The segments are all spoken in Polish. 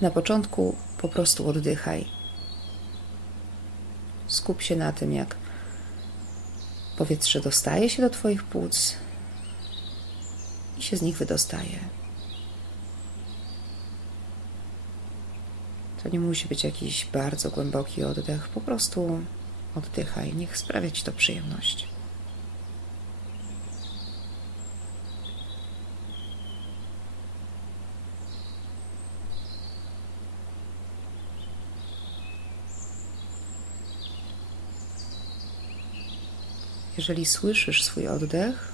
Na początku po prostu oddychaj. Skup się na tym, jak powietrze dostaje się do Twoich płuc i się z nich wydostaje. To nie musi być jakiś bardzo głęboki oddech, po prostu oddychaj. Niech sprawia Ci to przyjemność. Jeżeli słyszysz swój oddech,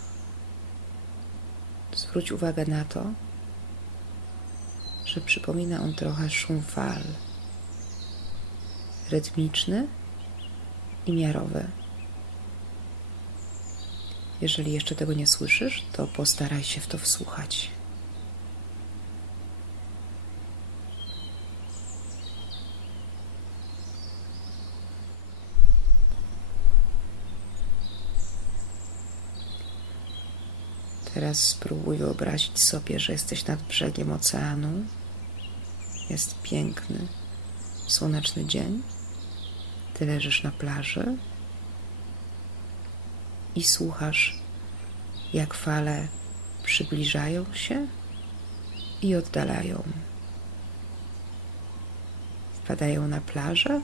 zwróć uwagę na to, że przypomina on trochę szum fal. Rytmiczny i miarowy. Jeżeli jeszcze tego nie słyszysz, to postaraj się w to wsłuchać. Teraz spróbuj wyobrazić sobie, że jesteś nad brzegiem oceanu. Jest piękny, słoneczny dzień. Ty leżysz na plaży i słuchasz, jak fale przybliżają się i oddalają. Wpadają na plażę,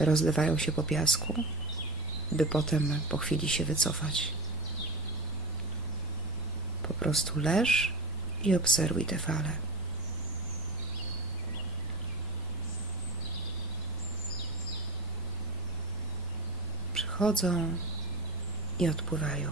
rozlewają się po piasku, by potem po chwili się wycofać. Prostu leż i obserwuj te fale. Przychodzą i odpływają.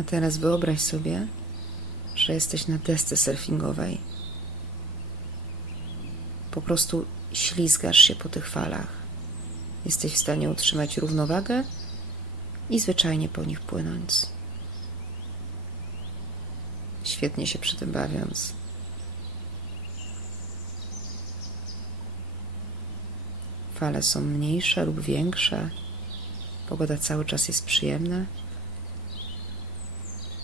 A teraz wyobraź sobie, że jesteś na desce surfingowej. Po prostu ślizgasz się po tych falach. Jesteś w stanie utrzymać równowagę i zwyczajnie po nich płynąc. Świetnie się przy tym bawiąc. Fale są mniejsze lub większe. Pogoda cały czas jest przyjemna.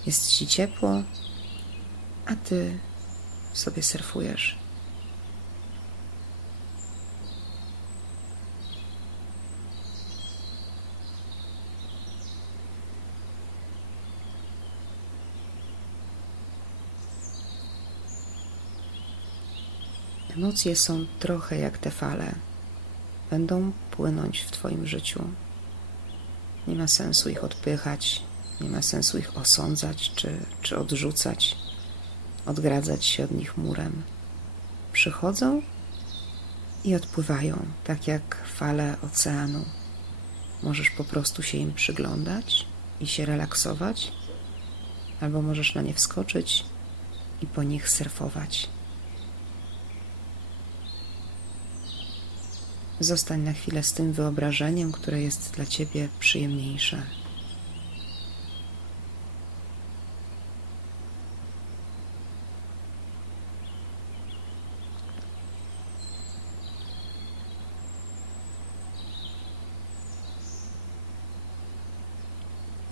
Jest ci ciepło, a ty sobie surfujesz. Emocje są trochę jak te fale. Będą płynąć w Twoim życiu. Nie ma sensu ich odpychać, nie ma sensu ich osądzać czy, czy odrzucać, odgradzać się od nich murem. Przychodzą i odpływają, tak jak fale oceanu. Możesz po prostu się im przyglądać i się relaksować, albo możesz na nie wskoczyć i po nich surfować. Zostań na chwilę z tym wyobrażeniem, które jest dla ciebie przyjemniejsze.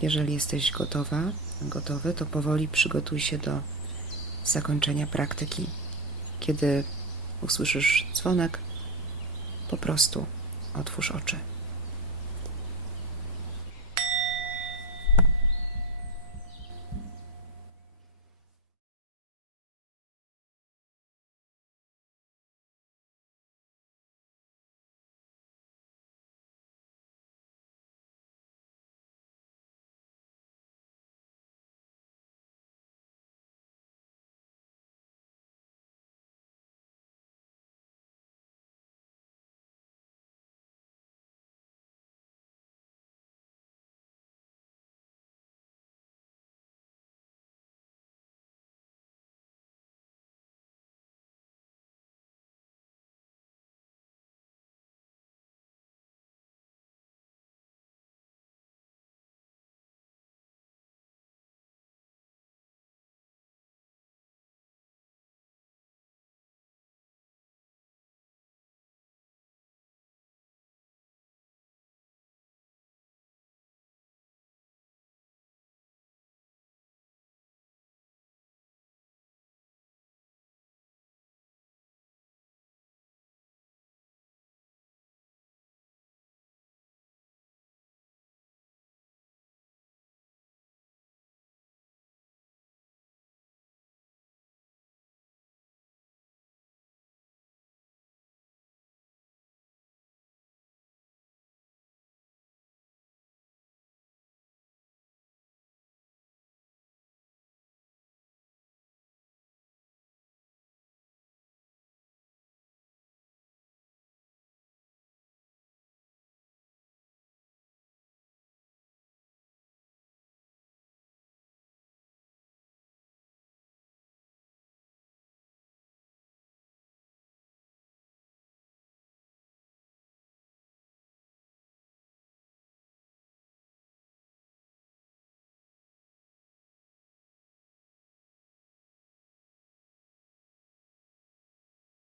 Jeżeli jesteś gotowa, gotowy, to powoli przygotuj się do zakończenia praktyki. Kiedy usłyszysz dzwonek, po prostu otwórz oczy.